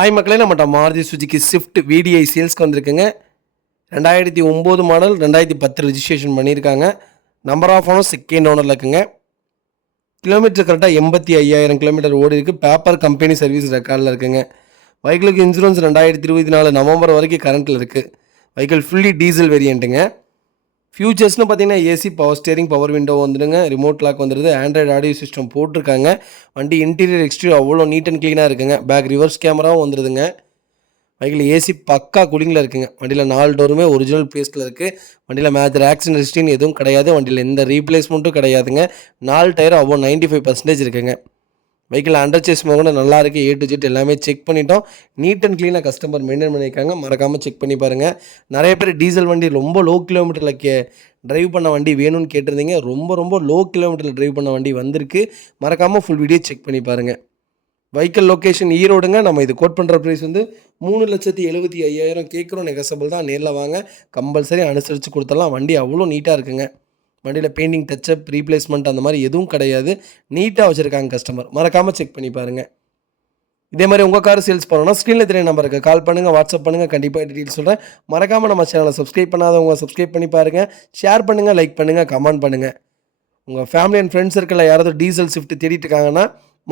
Hi மக்களே, நம்மகிட்ட Maruti Suzuki Swift VDI சேல்ஸ்க்கு வந்திருக்குங்க. 2009 மாடல், 2010 ரெஜிஸ்ட்ரேஷன் பண்ணியிருக்காங்க. நம்பர் ஆஃப் ஓனர் செகண்ட் ஓனரில் இருக்குங்க. கிலோமீட்டர் கரெக்டாக 85,000 கிலோமீட்டர் ஓடி இருக்குது. பேப்பர் கம்பெனி சர்வீஸ் ரெக்கார்டில் இருக்குங்க. வெஹிக்கிளுக்கு இன்சூரன்ஸ் 2024 நவம்பர் வரைக்கும் கரண்ட்டில் இருக்குது. வெஹிக்கிள் ஃபுல்லி டீசல் வேரியண்ட்டுங்க. ஃபியூச்சர்ஸ்னு பார்த்தீங்கன்னா AC, power steering, power window வந்துடுங்க. ரிமோட் லாக் வந்துடுது. ஆண்ட்ராய்டு ஆடியோ சிஸ்டம் போட்டிருக்காங்க. வண்டி இன்டீரியர் எக்ஸ்டீரியர் அவ்வளோ நீட் அண்ட் க்ளீனாக இருக்குங்க. பேக் ரிவர்ஸ் கேமராவும் வந்துடுதுங்க. வண்டியில் ஏசி பக்கா கூலிங்கில் இருக்குங்க. வண்டியில் 4 டோருமே ஒரிஜினல் பேஸில் இருக்குது. வண்டியில் மேஜர் ஆக்சிடென்ட் ஹிஸ்ட்ரின்னு எதுவும் கிடையாது. வண்டியில் எந்த ரீப்ளேஸ்மெண்ட்டும் கிடையாதுங்க. 4 டயர் அவ்வளோ 95% இருக்குங்க. வெஹிக்கிள் அண்டர் சேஸ் கூட நல்லா இருக்குது. A to Z எல்லாமே செக் பண்ணிட்டோம். நீட் அண்ட் க்ளீனாக கஸ்டமர் மெயின்டைன் பண்ணியிருக்காங்க. மறக்காமல் செக் பண்ணி பாருங்கள். நிறைய பேர் டீசல் வண்டி ரொம்ப லோ கிலோமீட்டரில் ட்ரைவ் பண்ண வண்டி வேணும்னு கேட்டிருந்தீங்க. ரொம்ப லோ கிலோமீட்டரில் ட்ரைவ் பண்ண வண்டி வந்திருக்கு. மறக்காமல் ஃபுல் வீடியோ செக் பண்ணி பாருங்கள். வெஹிக்கிள் லொக்கேஷன் ஈரோடுங்க. நம்ம இது கோட் பண்ணுற ப்ரைஸ் வந்து 3,75,000 கேட்குறோம். நெகசபிள் தான். நேரில் வாங்க, கம்பல்சரி அனுசரித்து கொடுத்துடலாம். வண்டி அவ்வளோ நீட்டாக இருக்குங்க. வண்டியில் பெயிண்டிங், டச்சப், ரீப்ளேஸ்மெண்ட் அந்த மாதிரி எதுவும் கிடையாது. நீட்டாக வச்சுருக்காங்க கஸ்டமர். மறக்காமல் செக் பண்ணி பாருங்கள். இதே மாதிரி உங்கள் கார் சேல்ஸ் பண்ணணும்னா ஸ்க்ரீனில் தெரிய நம்பருக்கு கால் பண்ணுங்கள், வாட்ஸ்அப் பண்ணுங்கள். கண்டிப்பாக டீட்டெயில்ஸ் சொல்கிறேன். மறக்காமல் நம்ம சேனலை சப்ஸ்கிரைப் பண்ணாதவங்க சப்ஸ்கிரைப் பண்ணி பாருங்கள். ஷேர் பண்ணுங்கள், லைக் பண்ணுங்கள், கமெண்ட் பண்ணுங்கள். உங்கள் ஃபேமிலி அண்ட் ஃப்ரெண்ட்ஸ் சர்க்கிளில் யாராவது டீசல் ஷிஃப்ட் தேடிட்டு இருக்காங்கன்னா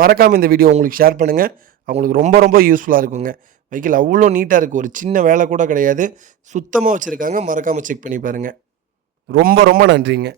மறக்காமல் இந்த வீடியோ உங்களுக்கு ஷேர் பண்ணுங்கள். அவங்களுக்கு ரொம்ப யூஸ்ஃபுல்லாக இருக்குங்க. வெஹிக்கிள் அவ்வளோ நீட்டாக இருக்குது. ஒரு சின்ன வேலை கூட கிடையாது. சுத்தமாக வச்சுருக்காங்க. மறக்காமல் செக் பண்ணி பாருங்கள். ரொம்ப நன்றிங்க.